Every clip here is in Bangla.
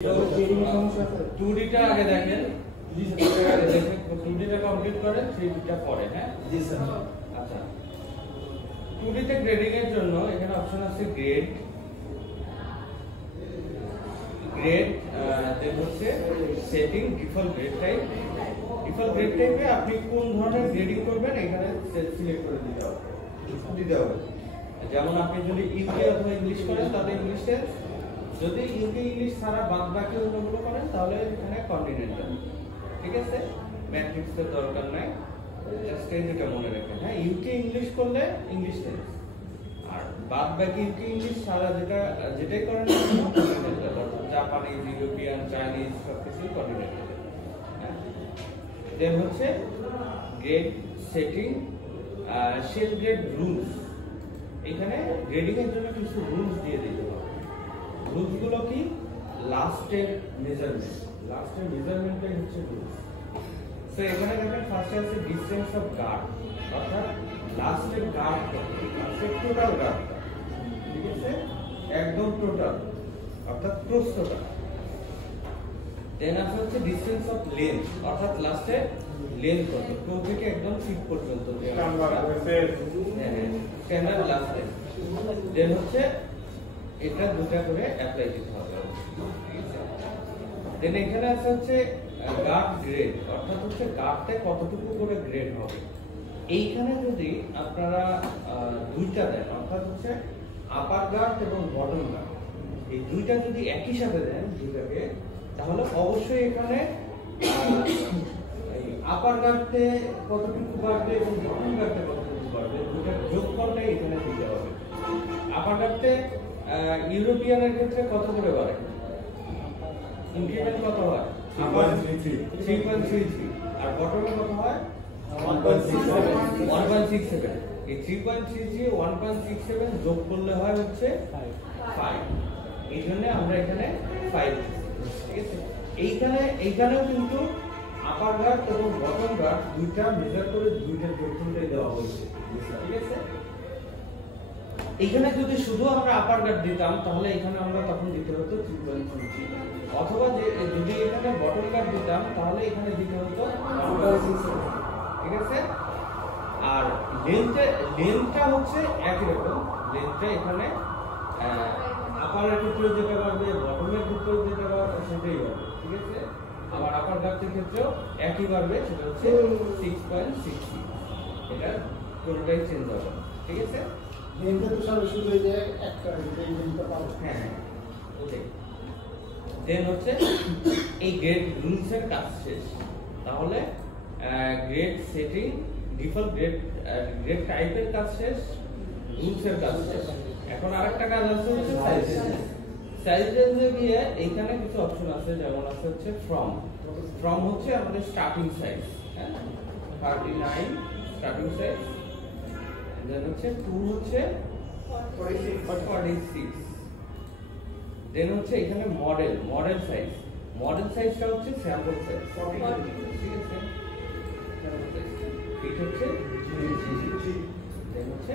2Dটা আগে দেখেন, 2Dটা কমপ্লিট করেন, 3Dটা পরে। হ্যাঁ জি স্যার। আচ্ছা, 2Dতে গ্রেডিং এর জন্য এখানে অপশন আছে গ্রেড, দেন হচ্ছে setting, default grade type. Default grade টাইপে আপনি কোন ধরনের গ্রেডিং করবেন এখানে সিলেক্ট করে দিতে হবে। যেমন আপনি যদি ইউকে অথবা ইংলিশ করেন তাহলে ইংলিশ টেন্স, যদি ইউকে ইংলিশ ছাড়া বাদ বাকি অন্যগুলো করেন তাহলে এখানে কন্টিনেন্টাল। ঠিক আছে, ম্যাট্রিক্সের দরকার নাই, জাস্ট এই দুটো মনে রাখবেন। হ্যাঁ, ইউকে ইংলিশ করলে ইংলিশ টেন্স, আর বাদ বাকি ইউকে ইংলিশ ছাড়া যেটাই করেন কন্টিনেন্টাল, জাপানিজ, ইউরোপিয়ান, চাইনিজ সবকিছু কন্টিনেন্টাল। হ্যাঁ, দেন হচ্ছে grade setting, shell grade rules. এখানে গ্রেডিং এর জন্য কিছু রুলস দিয়ে দিতে হবে। রুলস গুলো কি? লাস্টের মেজারমেন্টটাই হচ্ছে রুলস। সো এখানে দেখেন ফার্স্টে আছে ডিসটেন্স অফ গার্ড, অর্থাৎ লাস্টের গার্ড কত, লাস্টের টোটাল গার্ডটা। ঠিক আছে, একদম টোটাল অর্থাৎ প্রস্থটা। দেন আছে হচ্ছে ডিসটেন্স অফ লেন্থ, অর্থাৎ লাস্টে লেন্থ কত, টো থেকে একদম ফিট পর্যন্ত স্ট্যান্ডার্ড লাস্টে। দেন হচ্ছে এটা দুটা করে অ্যাপ্লাই দিতে হবে। দেন এখানে আছে হচ্ছে গার্ড গ্রেড, অর্থাৎ হচ্ছে গার্ডে কতটুকু করে গ্রেড হবে। এইখানে যদি আপনারা দুইটা দেন, অর্থাৎ হচ্ছে আপার গার্ড এবং বটম গার্ড, এই দুইটা যদি একই সাথে দেন দুটাকে, তাহলে অবশ্যই এখানে আপার গার্ডে কতটুকু বাড়বে এবং বটম গার্ডে কতটুকু বাড়বে, দুটার যোগফলটাই এখানে দিতে হবে। আপার গার্ডে ইউরোপিয়ানের ক্ষেত্রে কত করে বাড়ে, ইনক্রিমেন্ট কত হয় 3.33, আর বটমে কত হয় 1.67। এই 3.33 1.67 যোগ করলে হয় হচ্ছে 5। এই জন্য আমরা এখানে 5। ঠিক আছে, এইখানেও কিন্তু আপার গার্ড এবং বটম গার্ড দুইটা মেজার করে দুইটা যোগফলটাই দেওয়া হয়েছে। ঠিক আছে, এখানে যদি শুধু আমরা আপার গার্ড দিতাম তাহলে এখানে আমরা তখন দিতে হতো 3.33, অথবা যদি এখানে বটম গার্ড দিতাম তাহলে এখানে দিতে হতো 1.67। ঠিক আছে, আর লেন্থটা হচ্ছে একই রকম। লেন্থটা এখানে আপারের ক্ষেত্রে যেটা বাড়বে, বটমের ক্ষেত্রে যেটা বাড়বে সেটাই বাড়বে। ঠিক আছে, আবার আপার গার্ডের ক্ষেত্রেও একই বাড়বে, সেটা হচ্ছে 6.60। এটা কোনটাই চেঞ্জ হবে। ঠিক আছে, দেন হচ্ছে এই গ্রেড রুলস এর কাজ শেষ। তাহলে গ্রেড সেটিং, ডিফল্ট গ্রেড টাইপের কাজ শেষ, রুলস এর কাজ শেষ। এখন আরেকটা কাজ আছে হচ্ছে সাইজ রেঞ্জে গিয়ে এইখানে কিছু অপশন আছে, যেমন আছে হচ্ছে ফ্রম হচ্ছে আমাদের স্টার্টিং সাইজ। হ্যাঁ, 39 স্টার্টিং সাইজ। দেন হচ্ছে 2 হচ্ছে 46। দেন হচ্ছে এখানে মডেল সাইজটা হচ্ছে স্যাম্পল সাইজ। ঠিক আছে, এটা হচ্ছে দেন হচ্ছে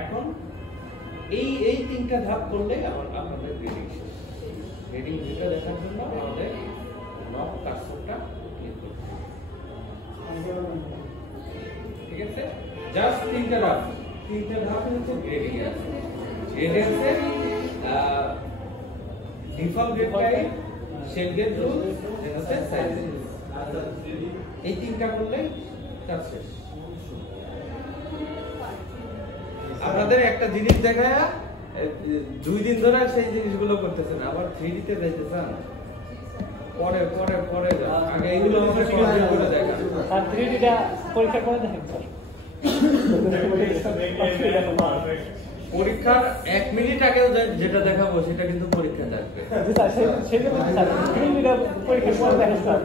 এখন এই তিনটা ধাপ করলে আপনাদের গ্রেডিং শেষ। গ্রেডিং ভিডিও দেখার জন্য আমাদের নক কার্সরটা ক্লিক করতে হবে। ঠিক আছে, জাস্ট তিনটা ধাপ হচ্ছে গ্রেডিং এর। গ্রেড আছে default grade type, shell grade rule, then হচ্ছে সাইজ। এই তিনটা করলে কাজ শেষ। আপনাদের একটা জিনিস দেখায় 2 দিন ধরে সেই জিনিসগুলো করতেছেন, আবার 3D তে যাইতে চান, পরে আগে এগুলো আমাদের ক্লিয়ার করে দেখা। আর 3D টা পরীক্ষা করে দেখেন স্যার। পরীক্ষার 1 মিনিট আগেও যেটা দেখাবো সেটা কিন্তু পরীক্ষা থাকবে। স্যার সেই পরীক্ষা করে দেখেন স্যার।